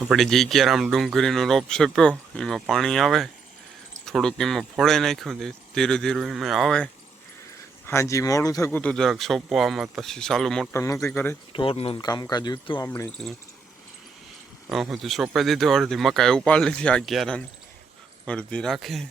આપણે જે ક્યારામ ડુંગળીનો રોપ સપ્યો એમાં પાણી આવે, થોડુંક એમાં ફોડાઈ નાખ્યું, ધીરે ધીરે એમાં આવે. હાજી મોડું થયું તો જરાક સોંપો આમાં પછી ચાલુ મોટર નહોતી કરે, ઢોરનું કામકાજ હતું આપણે ત્યાં સુધી સોંપાઈ દીધું. અડધી મકાઈ ઉપાડી લીધી આ ક્યારાને, અડધી રાખી.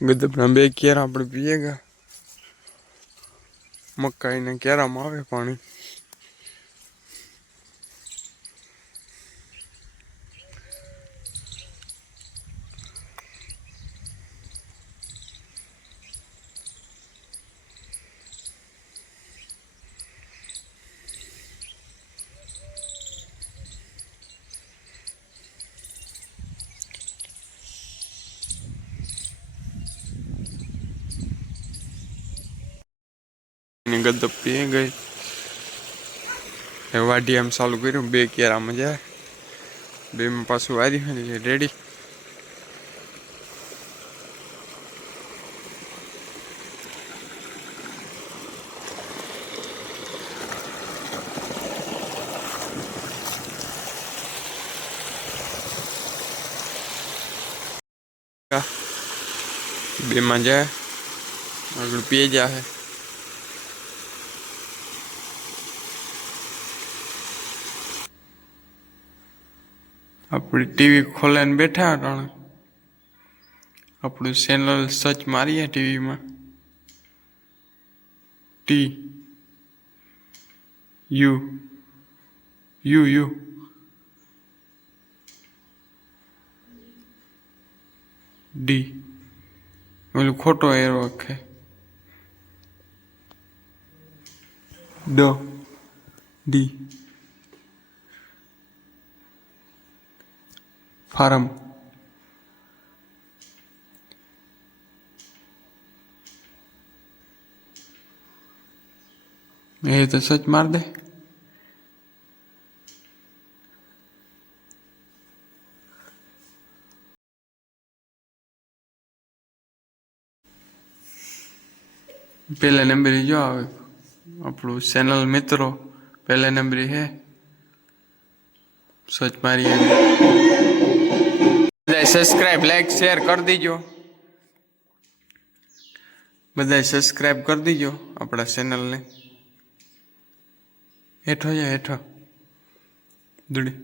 ગદબના 2 ક્યારા આપણે પીએ ગયા. મકાઈના ક્યારામાં આવે પાણી. ગદબ પી ગઈ. વાડી આમ ચાલુ કર્યું, 2 ક્યારામાં જાય, 2માં પાછું વાર્યું રેડી. બેમાં જાય, આગળ પી જાય. આપણી ટીવી ખોલાઈને બેઠા અટાણે. આપણું ચેનલ સર્ચ મારીએ ટીવીમાં, T U you U D. ઓલું ખોટો એરો આખે ડ ડી ફાર્મ. એ તો સચ માર દે. પહેલા નંબરે જો આવે આપણું ચેનલ મિત્રો, પહેલા નંબરે હે. સર્ચ મારીએ. બધા સબસ્ક્રાઈબ, લાઈક, શેર કરી દીજો. બધા સબસ્ક્રાઈબ કરી દીજો આપણા ચેનલને. હેઠો જા હેઠો દુડી.